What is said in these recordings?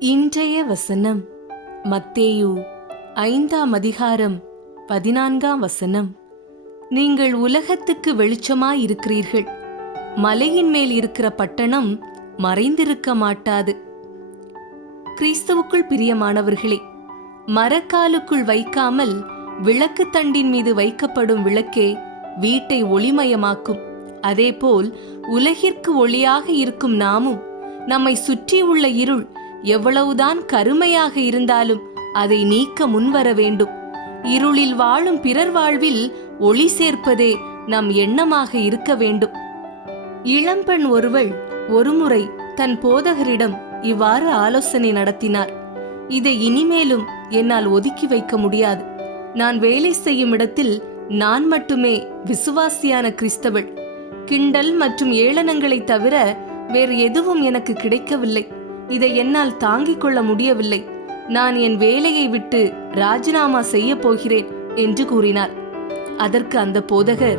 இன்றைய வசனம் மத்தேயு ஐந்தாம் அதிகாரம் பதினான்காம் வசனம். நீங்கள் உலகத்துக்கு வெளிச்சமாயிருக்கிறீர்கள். மலையின் மேல் இருக்கிற பட்டணம் மறைந்திருக்க மாட்டாது. கிறிஸ்துவுக்குள் பிரியமானவர்களே மரக்காலுக்குள் வைக்காமல் விளக்கு தண்டின் மீது வைக்கப்படும் விளக்கே வீட்டை ஒளிமயமாக்கும். அதேபோல் உலகிற்கு ஒளியாக இருக்கும் நாமும் நம்மை சுற்றியுள்ள இருள் எவ்வளவுதான் கருமையாக இருந்தாலும் அதை நீக்க முன்வர வேண்டும். இருளில் வாழும் பிறர் வாழ்வில் ஒளி சேர்ப்பதே நம் எண்ணமாக இருக்க வேண்டும். இளம்பெண் ஒருவள் ஒருமுறை தன் போதகரிடம் இவ்வாறு ஆலோசனை நடத்தினார். இதை இனிமேலும் என்னால் ஒதுக்கி வைக்க முடியாது. நான் வேலை செய்யும் இடத்தில் நான் மட்டுமே விசுவாசியான கிறிஸ்தவள். கிண்டல் மற்றும் ஏளனங்களை தவிர வேறு எதுவும் எனக்கு கிடைக்கவில்லை. இதை என்னால் தாங்கிக் கொள்ள முடியவில்லை. நான் என் வேலையை விட்டு ராஜினாமா செய்ய போகிறேன் என்று கூறினார் அதற்கு அந்த போதகர்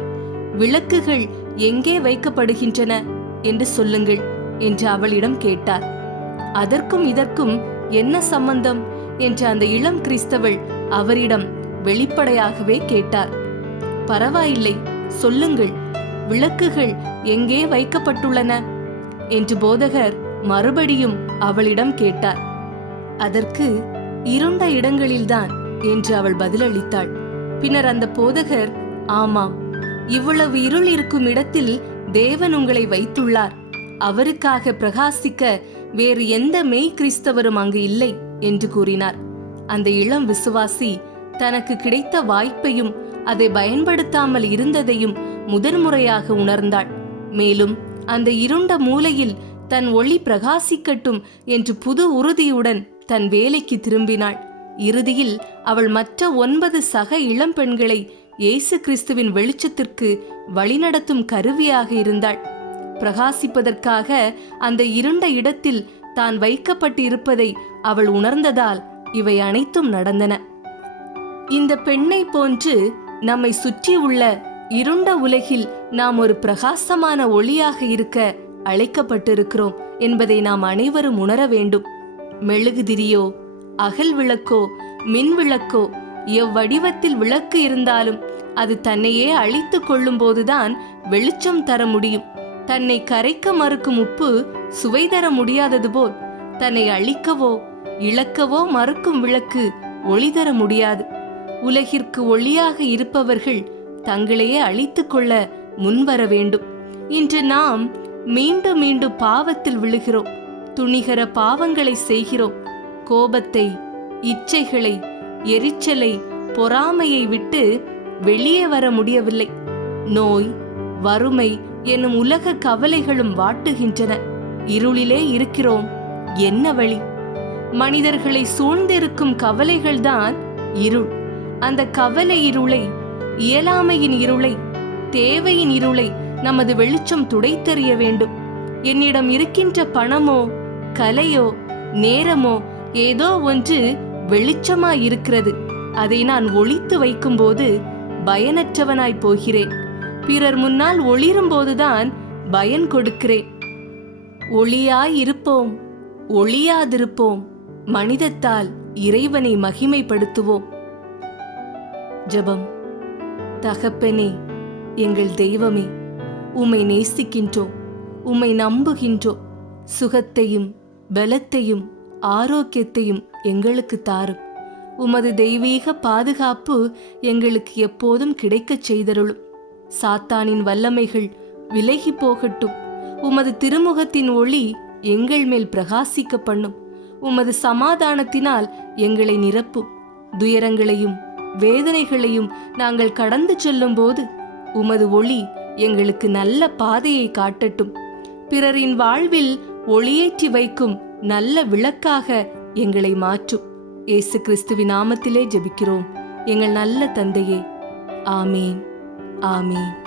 விளக்குகள் எங்கே வைக்கப்படுகின்றன என்று சொல்லுங்கள் என்று அவளிடம் கேட்டார். அதற்கும் இதற்கும் என்ன சம்பந்தம்? என்று அந்த இளம் கிறிஸ்தவள் அவரிடம் வெளிப்படையாகவே கேட்டார். பரவாயில்லை சொல்லுங்கள் விளக்குகள் எங்கே வைக்கப்பட்டுள்ளன? என்று போதகர் மறுபடியும் அவளிடம் கேட்டார். அதற்கு இருண்ட இடங்களில்தான் என்று அவள் பதிலளித்தாள். பின்னர் அந்த போதகர் ஆமாம் இவ்வளவு இருள் இருக்கும் இடத்தில் தேவன் உங்களை வைத்துள்ளார். அவருக்காக பிரகாசிக்க வேறு எந்த மெய் கிறிஸ்தவரும் அங்கு இல்லை என்று கூறினார். அந்த இளம் விசுவாசி தனக்கு கிடைத்த வாய்ப்பையும் அதை பயன்படுத்தாமல் இருந்ததையும் முதன்முறையாக உணர்ந்தாள். மேலும் அந்த இருண்ட மூலையில் தன் ஒளி பிரகாசிக்கட்டும் என்று புது உறுதியுடன் தன் வேலைக்கு திரும்பினாள். இறுதியில் அவள் மற்ற ஒன்பது சக இளம் பெண்களை இயேசு கிறிஸ்துவின் வெளிச்சத்திற்கு வழிநடத்தும் கருவியாக இருந்தாள். பிரகாசிப்பதற்காக அந்த இருண்ட இடத்தில் தான் வைக்கப்பட்டு இருப்பதை அவள் உணர்ந்ததால் இவை அனைத்தும் நடந்தன. இந்த பெண்ணை போன்று நம்மை சுற்றியுள்ள இருண்ட உலகில் நாம் ஒரு பிரகாசமான ஒளியாக இருக்க அழைக்கப்பட்டிருக்கிறோம் என்பதை நாம் அனைவரும் உணர வேண்டும். மெழுகுதிரியோ அகல் விளக்கோ மின் விளக்கோ எவ்வடிவத்தில் விளக்கு இருந்தாலும் அது தன்னையே அழித்துக் கொள்ளும் போதுதான் வெளிச்சம் தர முடியும். தன்னை கரைக்க மறுக்கும் உப்பு சுவை தர முடியாதது போல் தன்னை அழிக்கவோ இழக்கவோ மறுக்கும் விளக்கு ஒளி தர முடியாது. உலகிற்கு ஒளியாக இருப்பவர்கள் தங்களையே அழித்துக் கொள்ள முன்வர வேண்டும். இன்று நாம் மீண்டும் மீண்டும் பாவத்தில் விழுகிறோம். துணிகர பாவங்களை செய்கிறோம். கோபத்தை இச்சைகளை எரிச்சலை பொறாமையை விட்டு வெளியே வர முடியவில்லை. நோய் வறுமை என்னும் உலக கவலைகளும் வாட்டுகின்றன. இருளிலே இருக்கிறோம். என்ன வழி? மனிதர்களை சூழ்ந்திருக்கும் கவலைகள்தான் இருள். அந்த கவலை இருளை இயலாமையின் இருளை தேவையின் இருளை நமது வெளிச்சம் துடைத்தெறிய வேண்டும். என்னிடம் இருக்கின்ற பணமோ கலையோ நேரமோ ஏதோ ஒன்று வெளிச்சமாய் இருக்கிறது. அதை நான் ஒளித்து வைக்கும்போது பயனற்றவனாய் போகிறேன். பிறர் முன்னால் ஒளிரும் போதுதான் பயன் கொடுக்கிறேன். ஒளியாய் இருப்போம் ஒளியாதிருப்போம் மனிதத்தால் இறைவனை மகிமைப்படுத்துவோம். ஜெபம். தகப்பனே எங்கள் தெய்வமே உம்மை நேசிக்கின்றோம். உம்மை நம்புகின்றோம். சுகத்தையும் பலத்தையும் ஆரோக்கியத்தையும் எங்களுக்கு தாரும். உமது தெய்வீக பாதுகாப்பு எங்களுக்கு எப்போதும் கிடைக்கச் செய்தருளும். சாத்தானின் வல்லமைகள் விலகி போகட்டும். உமது திருமுகத்தின் ஒளி எங்கள் மேல் பிரகாசிக்க பண்ணும். உமது சமாதானத்தினால் எங்களை நிரப்பும். துயரங்களையும் வேதனைகளையும் நாங்கள் கடந்து செல்லும்போது உமது ஒளி எங்களுக்கு நல்ல பாதையை காட்டட்டும். பிறரின் வாழ்வில் ஒளியேற்றி வைக்கும் நல்ல விளக்காக எங்களை மாற்றும். இயேசு கிறிஸ்துவின் நாமத்திலே ஜெபிக்கிறோம். எங்கள் நல்ல தந்தையே. ஆமீன். ஆமீன்.